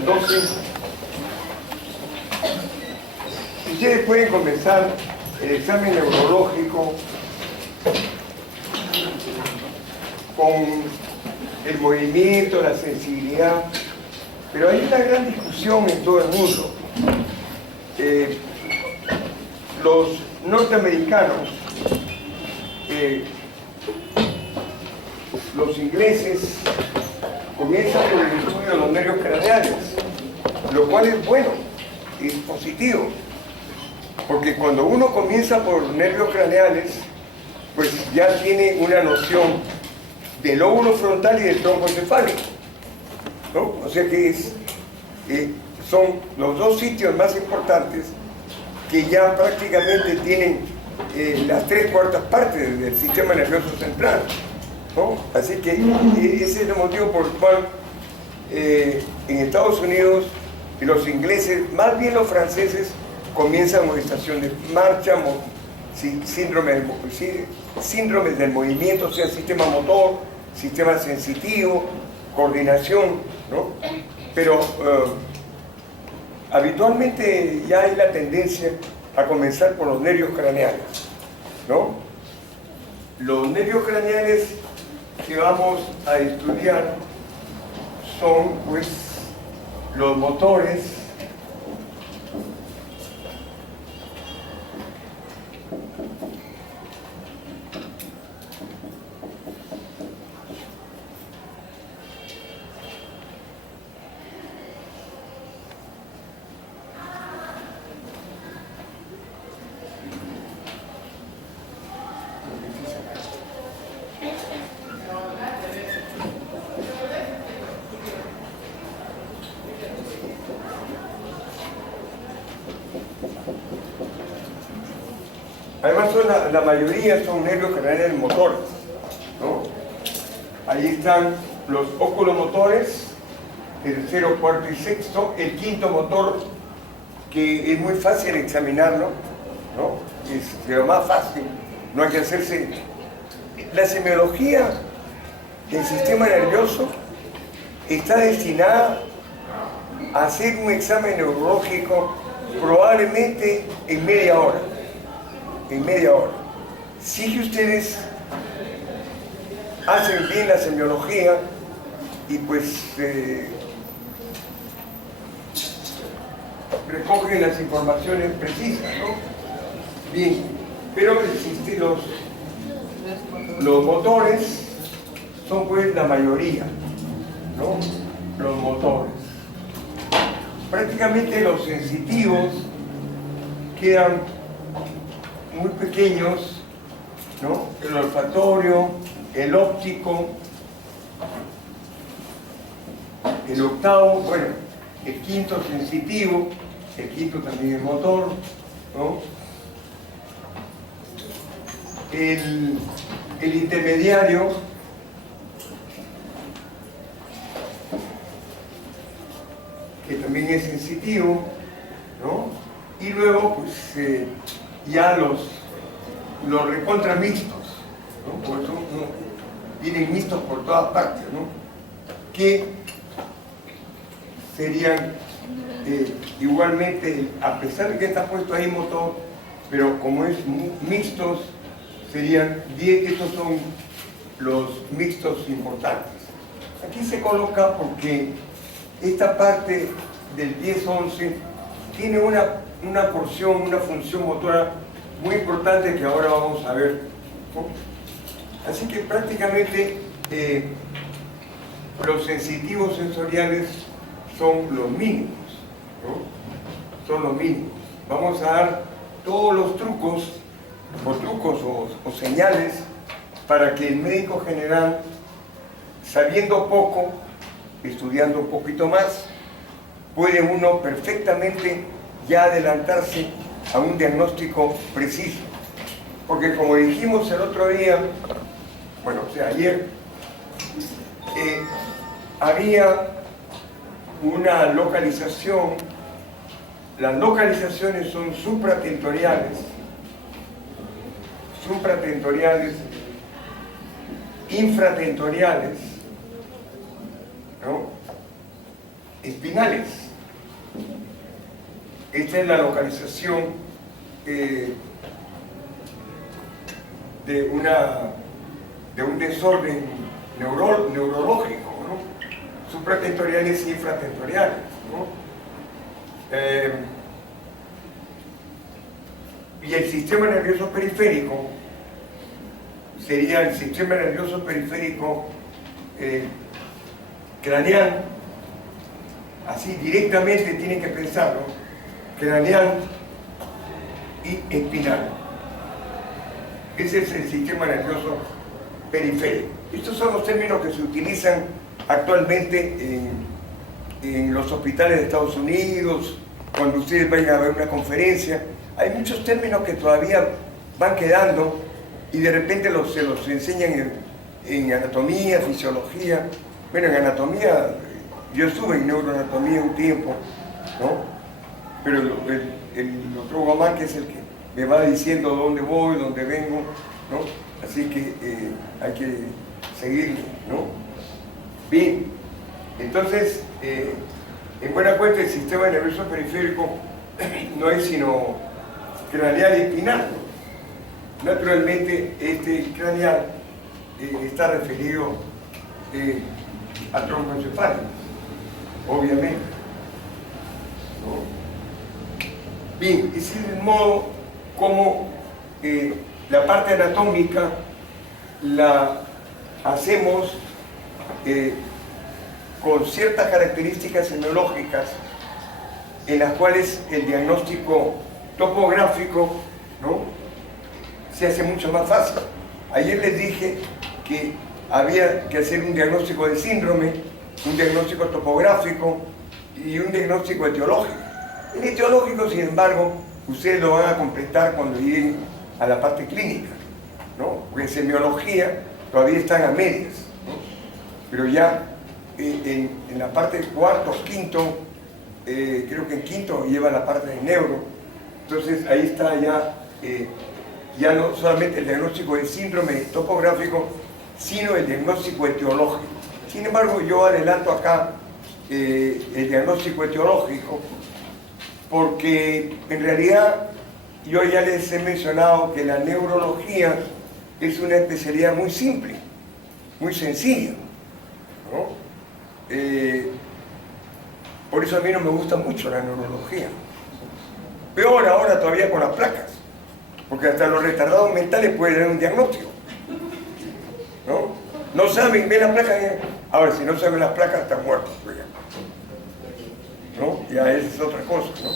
Entonces, ustedes pueden comenzar el examen neurológico con el movimiento, la sensibilidad, pero hay una gran discusión en todo el mundo. Los norteamericanos, los ingleses, comienzan con el estudio de los nervios craneales, lo cual es bueno, es positivo, porque cuando uno comienza por nervios craneales, pues ya tiene una noción del lóbulo frontal y del tronco encefálico, ¿no? O sea que son los dos sitios más importantes que ya prácticamente tienen las 3/4 partes del sistema nervioso central, ¿no? Así que ese es el motivo por el cual en Estados Unidos los ingleses, más bien los franceses, comienzan movilización de marcha, síndromes del movimiento, o sea, sistema motor, sistema sensitivo, coordinación, ¿no? Pero habitualmente ya hay la tendencia a comenzar por los nervios craneales, ¿no? Los nervios craneales que vamos a estudiar son, pues, los motores, además la mayoría son nervios craneales motores, ¿no? Ahí están los oculomotores, tercero, cuarto y sexto, el quinto motor, que es muy fácil examinarlo, ¿no? Es lo más fácil, no hay que hacerse. La semiología del sistema nervioso está destinada a hacer un examen neurológico probablemente en media hora. En media hora. Si ustedes hacen bien la semiología y pues recogen las informaciones precisas, ¿no? Bien, pero existen los motores, son pues la mayoría, ¿no? Los motores. Prácticamente los sensitivos quedan muy pequeños, ¿no? El olfatorio, el óptico, el octavo, bueno, el quinto sensitivo, el quinto también es motor, ¿no? El intermediario, que también es sensitivo, ¿no? Y luego, pues, ya los recontra mixtos, ¿no? Por eso vienen mixtos por todas partes, ¿no? Que serían igualmente, a pesar de que está puesto ahí motor, pero como es mixtos, serían 10, estos son los mixtos importantes. Aquí se coloca porque esta parte del 10-11 tiene una porción, una función motora muy importante que ahora vamos a ver, ¿no? Así que prácticamente los sensitivos sensoriales son los mínimos, ¿no? Son los mínimos. Vamos a dar todos los trucos o señales para que el médico general, sabiendo poco, estudiando un poquito más, puede uno perfectamente ya adelantarse a un diagnóstico preciso. Porque como dijimos el otro día, bueno, o sea, ayer, había una localización, las localizaciones son supratentoriales, infratentoriales, ¿no? espinales. Esta es la localización de un desorden neurológico, ¿no? Supratentoriales y infratentoriales, ¿no? Y el sistema nervioso periférico sería el sistema nervioso periférico craneal, así directamente tienen que pensarlo, craneal y espinal. Ese es el sistema nervioso periférico. Estos son los términos que se utilizan actualmente en los hospitales de Estados Unidos, cuando ustedes vayan a ver una conferencia. Hay muchos términos que todavía van quedando y de repente se los enseñan en anatomía, fisiología. Bueno, en anatomía, yo estuve en neuroanatomía un tiempo, ¿no? Pero el doctor Guamán, que es el que me va diciendo dónde voy, dónde vengo, ¿no? Así que hay que seguirlo, ¿no? Bien, entonces, en buena cuenta, el sistema nervioso periférico no es sino craneal y espinal. Naturalmente, este craneal está referido al tronco encefálico, obviamente, ¿no? Bien, ese es el modo como la parte anatómica la hacemos con ciertas características semiológicas en las cuales el diagnóstico topográfico, ¿no?, se hace mucho más fácil. Ayer les dije que había que hacer un diagnóstico de síndrome, un diagnóstico topográfico y un diagnóstico etiológico. El etiológico, sin embargo, ustedes lo van a completar cuando lleguen a la parte clínica, ¿no? Porque en semiología todavía están a medias, ¿no? Pero ya en la parte cuarto, quinto, creo que en quinto lleva la parte de neuro, entonces ahí está ya no solamente el diagnóstico de síndrome topográfico, sino el diagnóstico etiológico. Sin embargo, yo adelanto acá el diagnóstico etiológico, porque en realidad yo ya les he mencionado que la neurología es una especialidad muy simple, muy sencilla, ¿no? Por eso a mí no me gusta mucho la neurología. Peor ahora todavía con las placas, porque hasta los retardados mentales pueden tener un diagnóstico, ¿no? No saben, ven las placas, ahora si no saben las placas están muertos, ¿no? Ya esa es otra cosa, ¿no?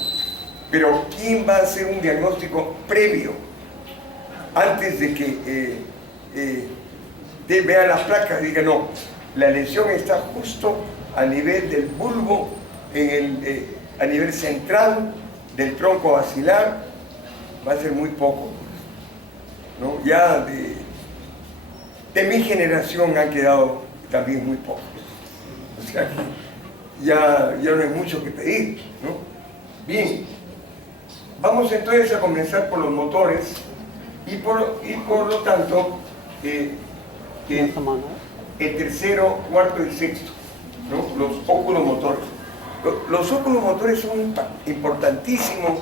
Pero ¿quién va a hacer un diagnóstico previo antes de que vean las placas y digan, no, la lesión está justo a nivel del bulbo, a nivel central del tronco basilar? Va a ser muy poco, ¿no? Ya de mi generación han quedado también muy pocos. O sea que ya no hay mucho que pedir, ¿no? Bien, vamos entonces a comenzar por los motores y por lo tanto el tercero, cuarto y sexto, ¿no? Los oculomotores. Los oculomotores son importantísimos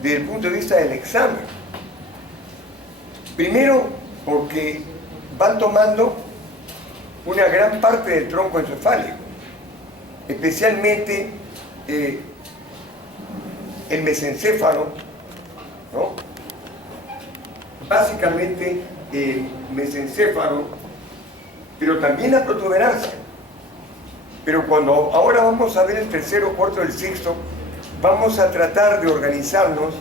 desde el punto de vista del examen. Primero, porque van tomando una gran parte del tronco encefálico, especialmente el mesencéfalo, ¿no? Básicamente el mesencéfalo, pero también la protuberancia. Pero ahora vamos a ver el tercero, cuarto y el sexto, vamos a tratar de organizarnos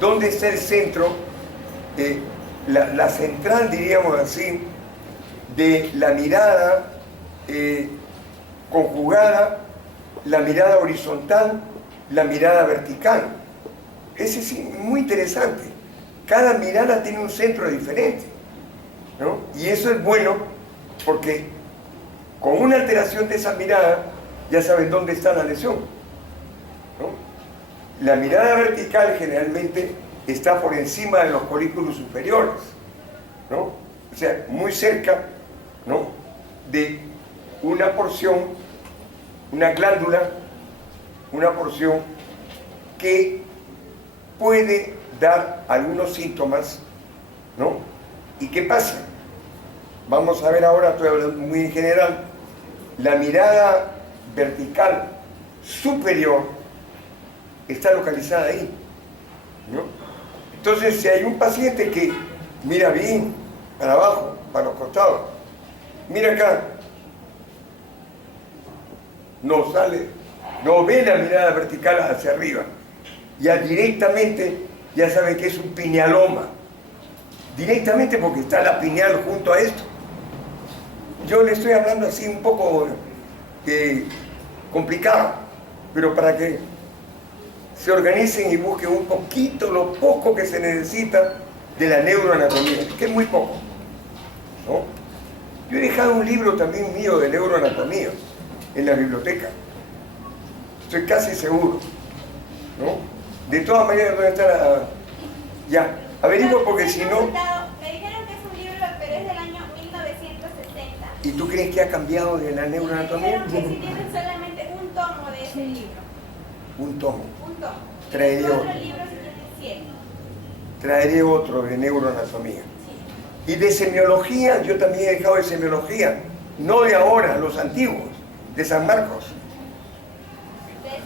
dónde está el centro, la central, diríamos así, de la mirada conjugada, la mirada horizontal, la mirada vertical. Ese es muy interesante. Cada mirada tiene un centro diferente, ¿no? Y eso es bueno porque con una alteración de esa mirada ya saben dónde está la lesión, ¿no? La mirada vertical generalmente está por encima de los colículos superiores, ¿no? O sea, muy cerca, ¿no?, de una porción una glándula, una porción que puede dar algunos síntomas, ¿no? ¿Y qué pasa? Vamos a ver ahora, estoy hablando muy en general, la mirada vertical superior está localizada ahí, ¿no? Entonces, si hay un paciente que mira bien para abajo, para los costados, mira acá, no sale, no ve la mirada vertical hacia arriba, ya directamente ya saben que es un pinealoma, directamente porque está la pineal junto a esto. Yo le estoy hablando así un poco complicado, pero para que se organicen y busquen un poquito, lo poco que se necesita de la neuroanatomía, que es muy poco, ¿no? Yo he dejado un libro también mío de neuroanatomía en la biblioteca, estoy casi seguro, ¿no? De todas maneras, ¿dónde está la...? Ya, averigua porque si no... Me dijeron que es un libro, pero es del año 1960. ¿Y tú crees que ha cambiado de la neuroanatomía? Me dijeron que si tienen solamente un tomo de ese libro. Un tomo. Un tomo. Traeré Otro otro. libro si tienen 7. Traeré otro de neuroanatomía. Sí. Y de semiología, yo también he dejado de semiología, no de ahora, los antiguos, de San Marcos.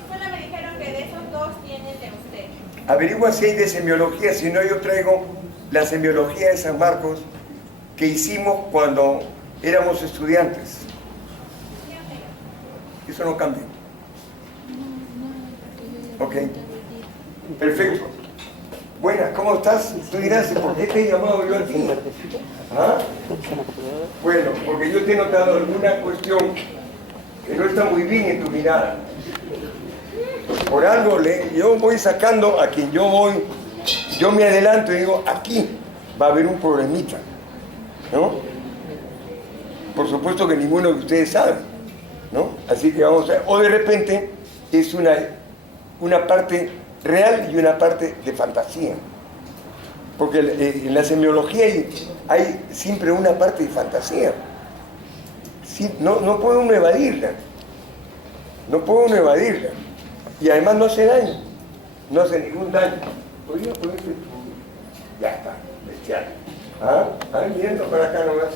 Solo me dijeron que de esos dos tienen de usted. Averigua si hay de semiología, si no yo traigo la semiología de San Marcos que hicimos cuando éramos estudiantes. Eso no cambia. Ok, perfecto. Buenas, ¿cómo estás? Tú dirás, ¿por qué te he llamado yo aquí? ¿Ah? Bueno, porque yo te he notado alguna cuestión que no está muy bien en tu mirada. Por algo, yo voy sacando a quien yo me adelanto y digo, aquí va a haber un problemita, ¿no? Por supuesto que ninguno de ustedes sabe, ¿no? Así que vamos a ver, o de repente es una parte real y una parte de fantasía, porque en la semiología hay siempre una parte de fantasía. Sí, no puede uno evadirla, y además no hace daño, no hace ningún daño. ¿Podría ponerte tu...? Ya está, bestial. Mirando para acá nomás.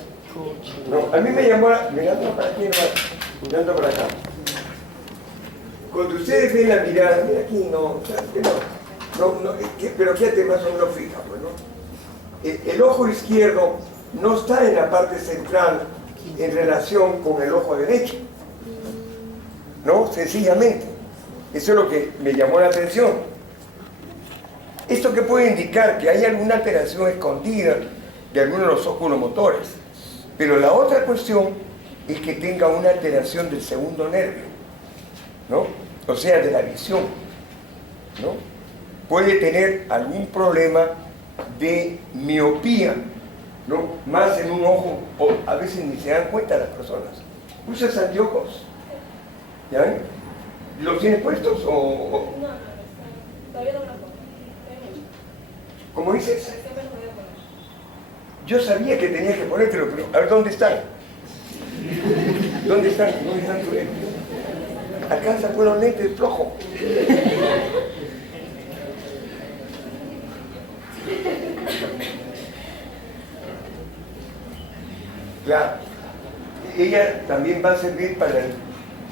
No, a mí me llamó, mirando para aquí nomás, mirando para acá. Cuando ustedes ven la mirada, mira aquí, pero quédate más o menos fija, pues, ¿no? El ojo izquierdo no está en la parte central en relación con el ojo derecho, ¿no? Sencillamente. Eso es lo que me llamó la atención. Esto que puede indicar que hay alguna alteración escondida de alguno de los oculomotores. Pero la otra cuestión es que tenga una alteración del segundo nervio, ¿no? O sea, de la visión, ¿no? Puede tener algún problema de miopía, ¿no? Más en un ojo, o a veces ni se dan cuenta las personas. Usas anteojos, ¿ya ven? ¿Los tienes puestos o...? No, todavía no me lo pongo. ¿Cómo dices? Siempre me lo voy a poner. Yo sabía que tenías que ponértelo, pero a ver, ¿dónde están? ¿Dónde están? ¿Dónde están tus lentes? Alcanza por los lentes flojo. Claro. Ella también va a servir para el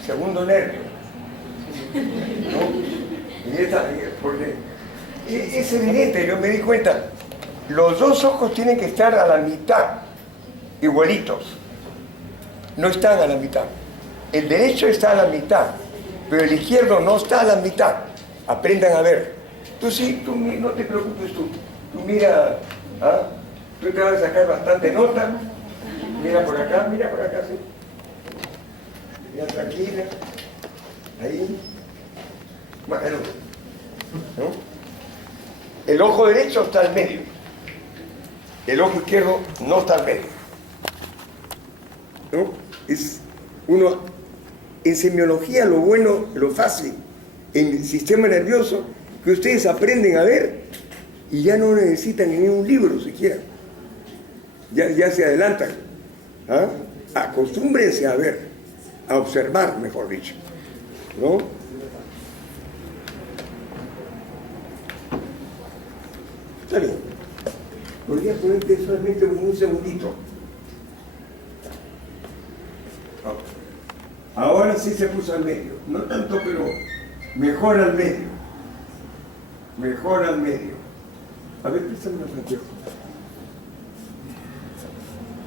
segundo nervio, ¿no? Y esta, porque es evidente, yo me di cuenta, los dos ojos tienen que estar a la mitad, igualitos. No están a la mitad. El derecho está a la mitad, pero el izquierdo no está a la mitad. Aprendan a ver. Tú sí, no te preocupes tú mira, tú te vas a sacar bastante nota. Mira por acá, sí. Mira tranquila. Ahí. Bueno, ¿no? El ojo derecho está al medio. El ojo izquierdo no está al medio, ¿no? Es uno, en semiología, lo bueno, lo fácil, en el sistema nervioso, que ustedes aprenden a ver y ya no necesitan ni un libro siquiera. Ya se adelantan. Acostúmbrense a ver, a observar, mejor dicho. ¿no? Está bien. Podría ponerte solamente un segundito. Ahora sí se puso al medio. No tanto, pero mejor al medio. Mejor al medio. A ver, préstame una Santiago.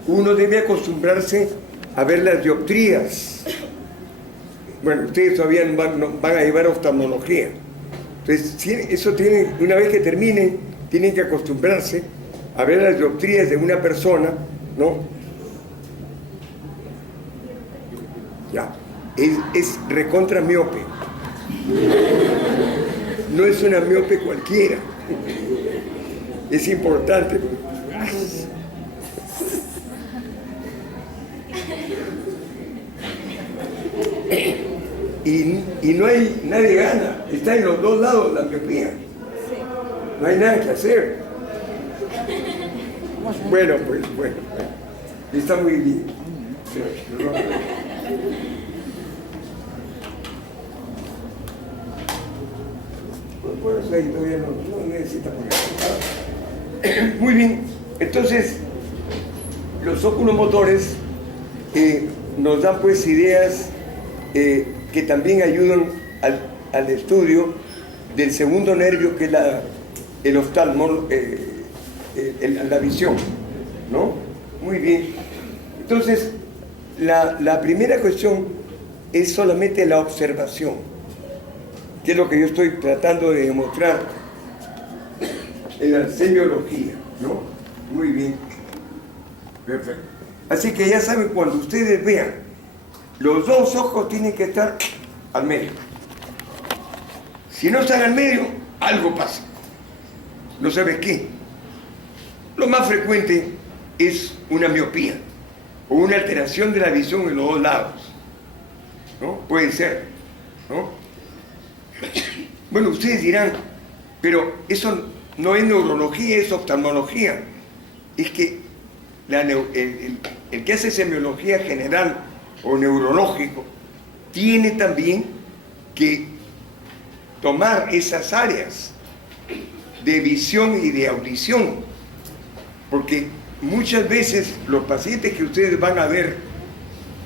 Uno debe acostumbrarse a ver las dioptrías. Bueno, ustedes todavía van a llevar oftalmología. Entonces, eso tiene, una vez que terminen, tienen que acostumbrarse a ver las dioptrías de una persona, ¿no? Ya, es recontra miope. No es una miope cualquiera. Es importante. Y no hay, nadie gana, está en los dos lados la miopía. No hay nada que hacer. Bueno, pues, bueno. Está muy bien. Por eso ahí todavía no necesita poner. Muy bien. Entonces, los oculomotores nos dan pues ideas que también ayudan al estudio del segundo nervio, que es el oftalmo, la visión, ¿no? Muy bien. Entonces, la primera cuestión es solamente la observación, que es lo que yo estoy tratando de demostrar en la semiología, ¿no? Muy bien. Perfecto. Así que ya saben, cuando ustedes vean, los dos ojos tienen que estar al medio. Si no están al medio, algo pasa. No sabes qué. Lo más frecuente es una miopía o una alteración de la visión en los dos lados, ¿no? Puede ser, ¿no? Bueno, ustedes dirán, pero eso no es neurología, es oftalmología. Es que el que hace semiología general o neurológico tiene también que tomar esas áreas de visión y de audición, porque muchas veces los pacientes que ustedes van a ver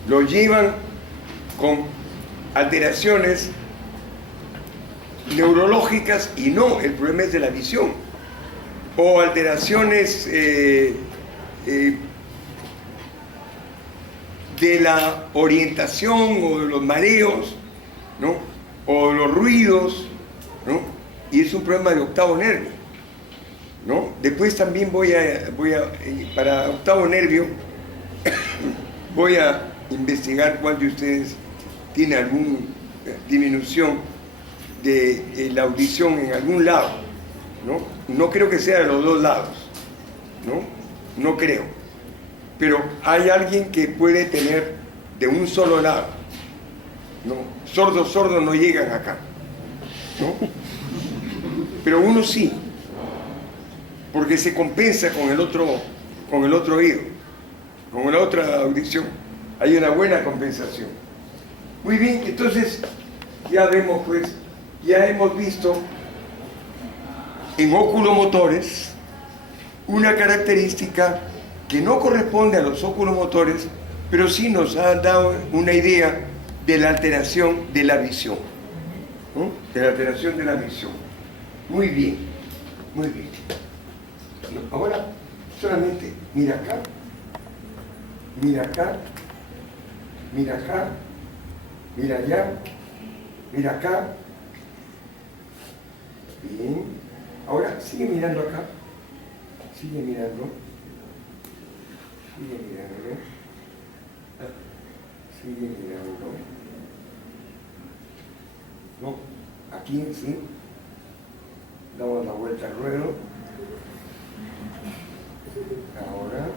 los llevan con alteraciones neurológicas y no, el problema es de la visión, o alteraciones de la orientación o de los mareos, ¿no? O los ruidos, ¿no? Y es un problema de octavo nervio, ¿no? Después también para octavo nervio, voy a investigar cuál de ustedes tiene alguna disminución de la audición en algún lado, ¿no? No creo que sea de los dos lados, ¿no? No creo. Pero hay alguien que puede tener de un solo lado, ¿no? Sordos no llegan acá, ¿no? Pero uno sí, porque se compensa con el otro oído, con la otra audición. Hay una buena compensación. Muy bien, entonces ya vemos pues, ya hemos visto en oculomotores una característica que no corresponde a los oculomotores, pero sí nos ha dado una idea de la alteración de la visión, ¿no? De la alteración de la visión. Muy bien, muy bien. Ahora solamente mira acá, mira acá, mira acá, mira allá, mira acá. Bien. Ahora sigue mirando acá, sigue mirando. Sigue mirando. Sigue mirando. No, aquí sí. Damos la vuelta al ruedo. Ahora.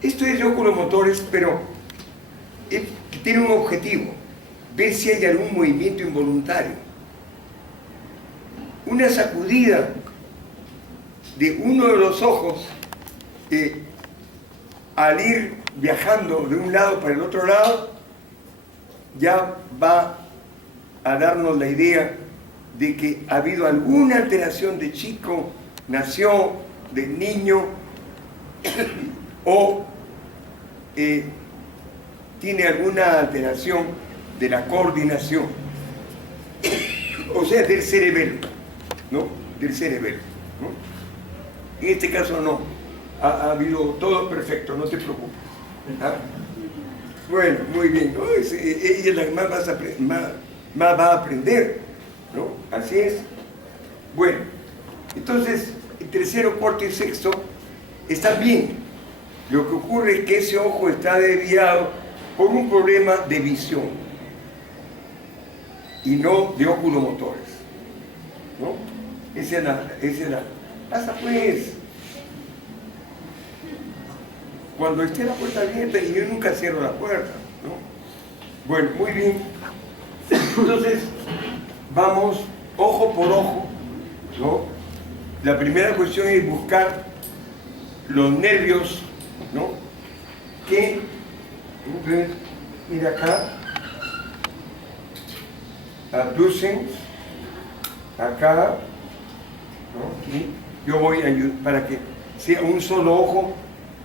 Esto es de oculomotores, pero tiene un objetivo. Ver si hay algún movimiento involuntario. Una sacudida de uno de los ojos al ir viajando de un lado para el otro lado ya va a darnos la idea de que ha habido alguna alteración de chico, nació, de niño, o tiene alguna alteración de la coordinación, o sea, del cerebelo, ¿no? Del cerebelo, ¿no? En este caso no, ha habido todo perfecto, no te preocupes. ¿Ah? Bueno, muy bien, ¿no? Ella es la que más va a aprender, ¿no? Así es. Bueno, entonces, el tercero, cuarto y sexto están bien. Lo que ocurre es que ese ojo está desviado por un problema de visión y no de oculomotores, ¿no? Esa es la. Pasa pues. Cuando esté la puerta abierta, y yo nunca cierro la puerta, ¿no? Bueno, muy bien. Entonces, vamos ojo por ojo, ¿no? La primera cuestión es buscar los nervios, ¿no? Que, mira acá, abducen, acá, ¿no? Aquí. Yo voy a ayudar para que sea un solo ojo.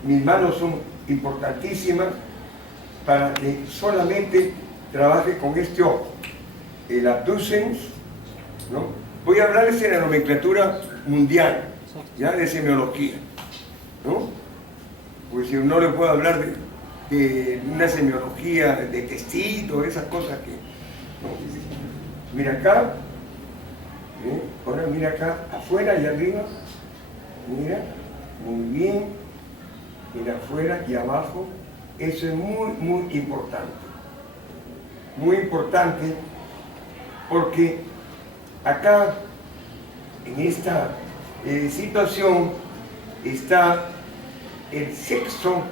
Mis manos son importantísimas para que solamente trabaje con este ojo. El abducens, ¿no? Voy a hablarles de la nomenclatura mundial, ya de semiología, ¿no? Pues si no le puedo hablar de una semiología de testito, esas cosas que, ¿no? Mira acá, ¿eh? Ahora mira acá, afuera y arriba, mira, muy bien. Mira afuera y abajo, eso es muy, muy importante. Muy importante porque acá, en esta situación, está el sexo,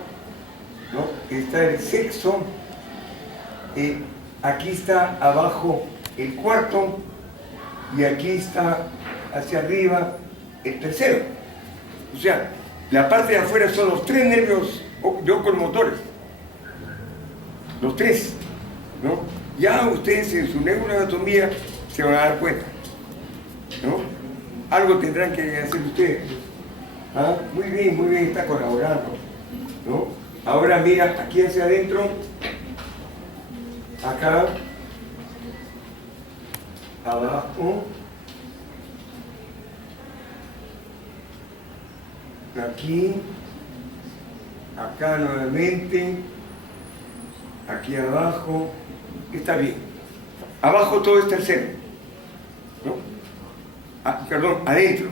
¿no? Está el sexo, aquí está abajo el cuarto y aquí está hacia arriba el tercero. O sea, la parte de afuera son los tres nervios de oculomotores. Los tres, ¿no? Ya ustedes en su neuroanatomía se van a dar cuenta, ¿no? Algo tendrán que hacer ustedes. ¿Ah? Muy bien, está colaborando, ¿no? Ahora mira, aquí hacia adentro, acá, abajo, aquí, acá nuevamente, aquí abajo, está bien. Abajo todo es tercero, ¿no? Perdón, adentro,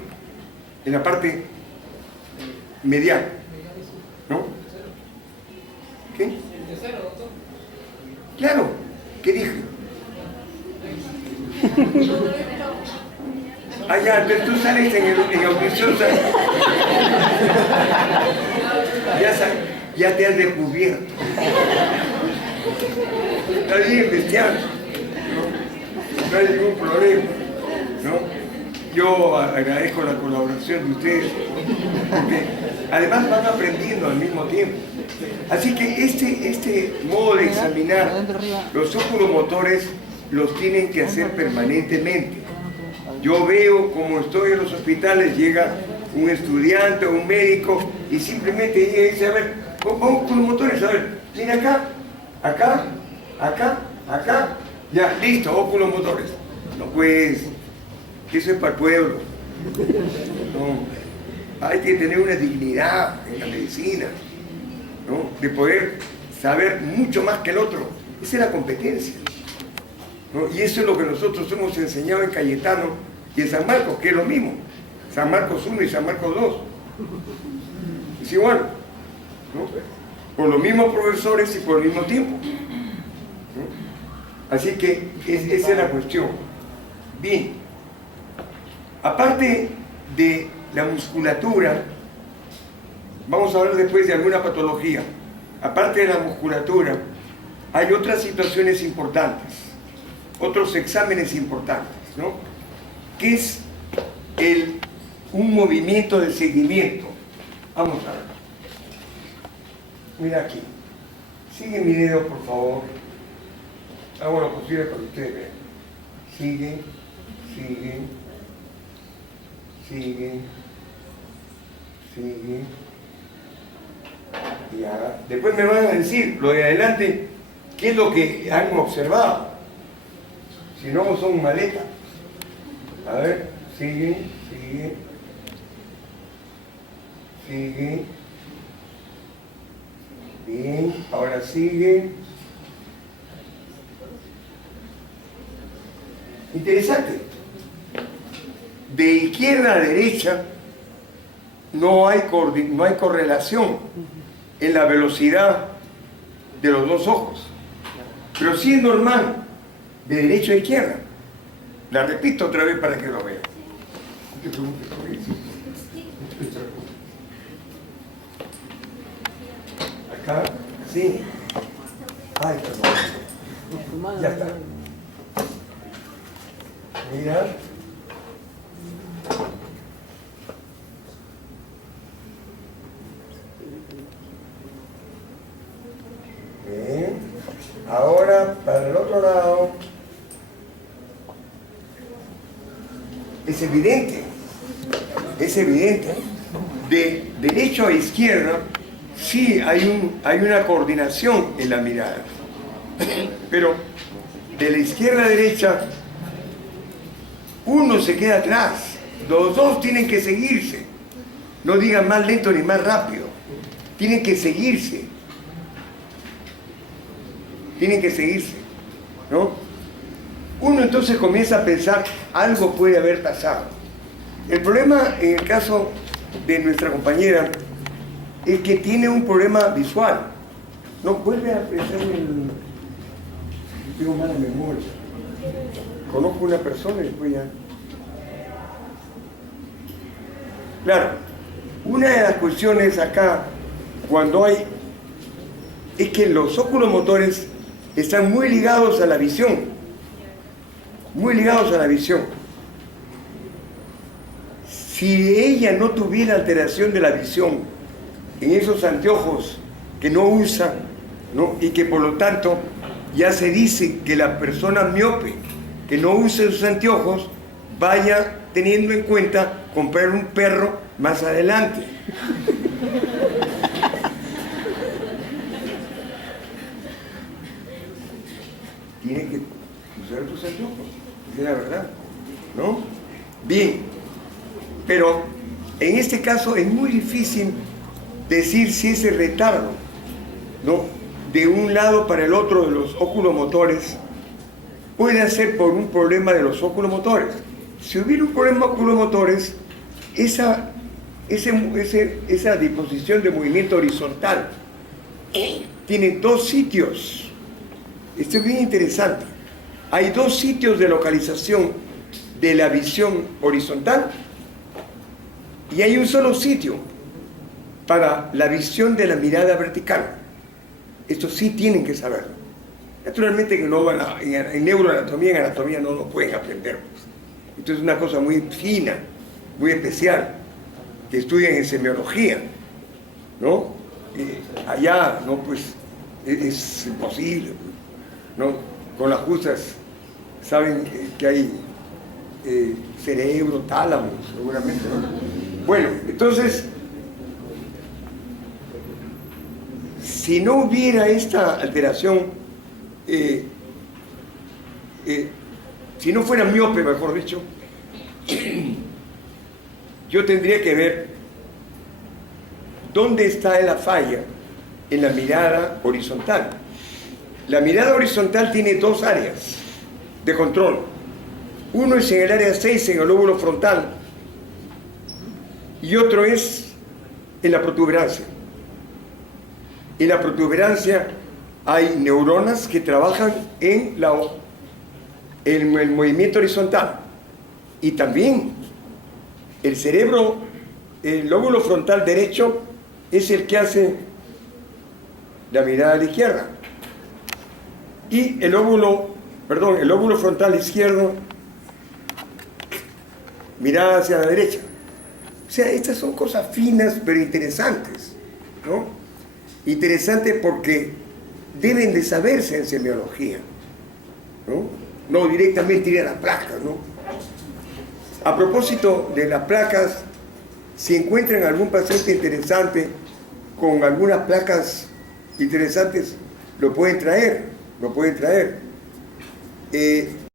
en la parte medial, ¿no? ¿Qué? El tercero, doctor. Claro, ¿qué dije? Ah, ya, pero tú sales en audición, ¿sabes? Ya te has descubierto. Está bien, bestial. No hay ningún problema, ¿no? Yo agradezco la colaboración de ustedes, porque además van aprendiendo al mismo tiempo. Así que este modo de examinar los oculomotores los tienen que hacer permanentemente. Yo veo como estoy en los hospitales, llega un estudiante o un médico y simplemente dice, a ver, oculomotores, a ver, mira acá, acá, acá, acá, ya, listo, oculomotores. No, pues, eso es para el pueblo. No, hay que tener una dignidad en la medicina, ¿no? De poder saber mucho más que el otro. Esa es la competencia, ¿no? Y eso es lo que nosotros hemos enseñado en Cayetano y en San Marcos, que es lo mismo. San Marcos 1 y San Marcos 2. Es igual, ¿no? Por los mismos profesores y por el mismo tiempo, ¿no? Así que esa es la cuestión. Bien. Aparte de la musculatura, vamos a hablar después de alguna patología. Aparte de la musculatura, hay otras situaciones importantes, otros exámenes importantes, ¿no? Que es un movimiento de seguimiento. Vamos a ver. Mira aquí. Sigue mi dedo, por favor. hago lo posible para que ustedes vean. Sigue, sigue, sigue, sigue. Ya. Después me van a decir, lo de adelante, qué es lo que han observado. Si no, son maletas. A ver, sigue, sigue, sigue. Bien, ahora sigue. Interesante. De izquierda a derecha no hay correlación en la velocidad de los dos ojos. Pero sí es normal, de derecha a izquierda. La repito otra vez para que lo vean. No te preguntes por eso. Acá, sí. Ay, perdón. Ya está. Mira. Bien. Ahora para el otro lado. Es evidente. Es evidente. De derecho a izquierda sí hay una coordinación en la mirada. Pero de la izquierda a derecha uno se queda atrás, los dos tienen que seguirse, no digan más lento ni más rápido, tienen que seguirse, ¿no? Uno entonces comienza a pensar, algo puede haber pasado. El problema en el caso de nuestra compañera es que tiene un problema visual, no vuelve a pensar en tengo mala memoria. Conozco una persona y después ya. Claro, una de las cuestiones acá, cuando hay, es que los oculomotores están muy ligados a la visión. Muy ligados a la visión. Si ella no tuviera alteración de la visión en esos anteojos que no usa, ¿no? Y que por lo tanto ya se dice que la persona miope que no use sus anteojos vaya teniendo en cuenta comprar un perro más adelante. Tienes que usar tus anteojos, es la verdad, ¿no? Bien, pero en este caso es muy difícil decir si ese retardo, ¿no?, de un lado para el otro de los oculomotores puede ser por un problema de los oculomotores. Si hubiera un problema de oculomotores, esa disposición de movimiento horizontal tiene dos sitios. Esto es bien interesante. Hay dos sitios de localización de la visión horizontal y hay un solo sitio para la visión de la mirada vertical. Esto sí tienen que saberlo. Naturalmente que no van en neuroanatomía, en anatomía no lo pueden aprender. Pues. Esto es una cosa muy fina, muy especial, que estudian en semiología, ¿no? Allá, ¿no? Pues es imposible, ¿no? Con las justas saben que hay cerebro, tálamo, seguramente, ¿no? Bueno, entonces, si no hubiera esta alteración, si no fuera miope, mejor dicho, yo tendría que ver dónde está la falla en la mirada horizontal. La mirada horizontal tiene dos áreas de control. Uno es en el área 6, en el lóbulo frontal, y otro es en la protuberancia. En la protuberancia hay neuronas que trabajan en el movimiento horizontal. Y también el cerebro, el lóbulo frontal derecho, es el que hace la mirada a la izquierda. Y el lóbulo frontal izquierdo, mirada hacia la derecha. O sea, estas son cosas finas pero interesantes, ¿no? Interesantes porque deben de saberse en semiología. ¿no? No directamente ir a la placa, ¿no? A propósito de las placas, si encuentran algún paciente interesante con algunas placas interesantes, lo pueden traer, lo pueden traer.